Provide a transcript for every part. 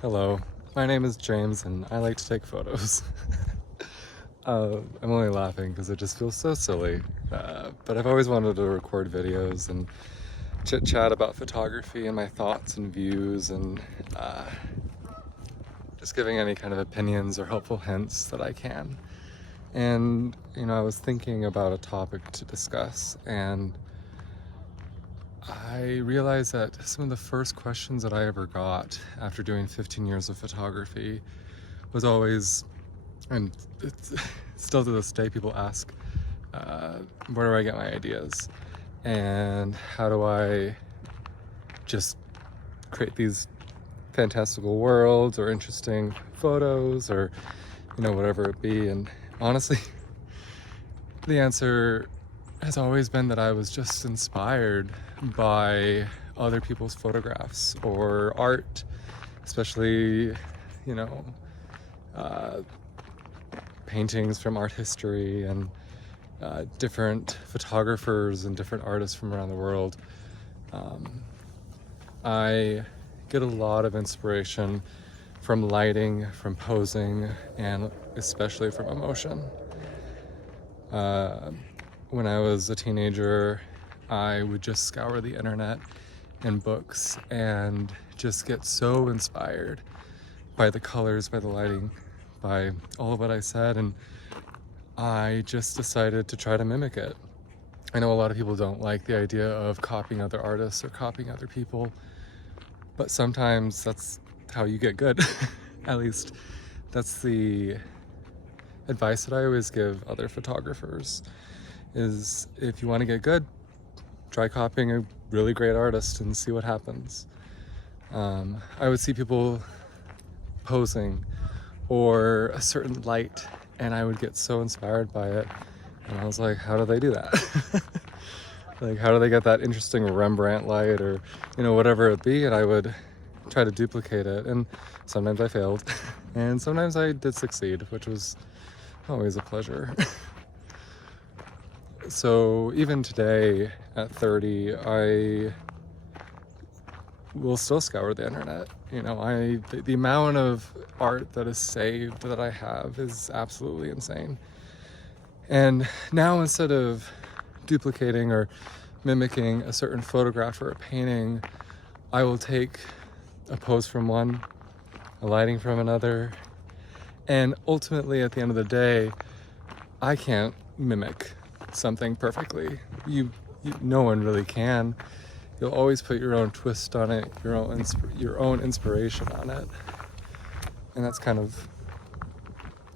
Hello, my name is James and I like to take photos. I'm only laughing because it just feels so silly, but I've always wanted to record videos and chit chat about photography and my thoughts and views and just giving any kind of opinions or helpful hints that I can. And, I was thinking about a topic to discuss, and I realized that some of the first questions that I ever got after doing 15 years of photography was always, and it's, still to this day, people ask, where do I get my ideas? And how do I just create these fantastical worlds or interesting photos or, whatever it be? And honestly, the answer has always been that I was just inspired by other people's photographs or art, especially, paintings from art history and different photographers and different artists from around the world. I get a lot of inspiration from lighting, from posing, and especially from emotion. When I was a teenager, I would just scour the internet and books and just get so inspired by the colors, by the lighting, by all of what I said, and I just decided to try to mimic it. I know a lot of people don't like the idea of copying other artists or copying other people, but sometimes that's how you get good. At least that's the advice that I always give other photographers, is if you want to get good, try copying a really great artist and see what happens. I would see people posing or a certain light and I would get so inspired by it, and I was like, how do they do that? Like, how do they get that interesting Rembrandt light or whatever it be? And I would try to duplicate it, and sometimes I failed and sometimes I did succeed, which was always a pleasure. So even today at 30, I will still scour the internet. The amount of art that is saved that I have is absolutely insane. And now, instead of duplicating or mimicking a certain photograph or a painting, I will take a pose from one, a lighting from another, and ultimately at the end of the day, I can't mimic something perfectly. No one really can. You'll always put your own twist on it, your own inspiration on it, and that's kind of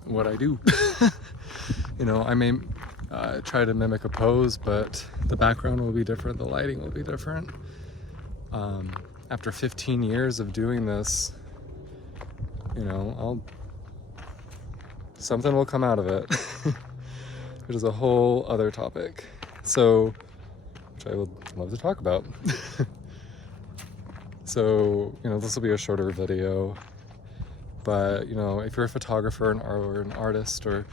what I do. I may try to mimic a pose, but the background will be different, the lighting will be different. After 15 years of doing this, something will come out of it, which is a whole other topic. So, which I would love to talk about. So, this will be a shorter video, but, if you're a photographer or an artist or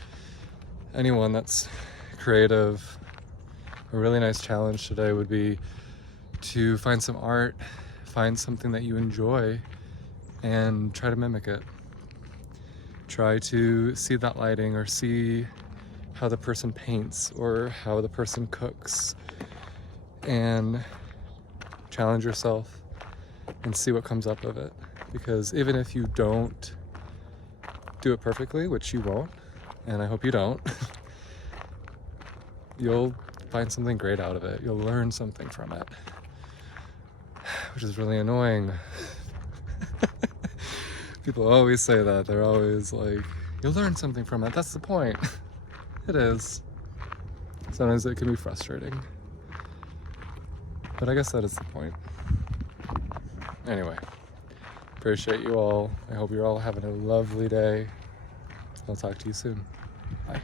anyone that's creative, a really nice challenge today would be to find some art, find something that you enjoy, and try to mimic it. Try to see that lighting or see how the person paints or how the person cooks, and challenge yourself and see what comes up of it. Because even if you don't do it perfectly, which you won't, and I hope you don't, you'll find something great out of it. You'll learn something from it, which is really annoying. People always say that. They're always like, you'll learn something from it. That's the point. It is. Sometimes it can be frustrating, but I guess that is the point. Anyway, appreciate you all. I hope you're all having a lovely day. I'll talk to you soon. Bye.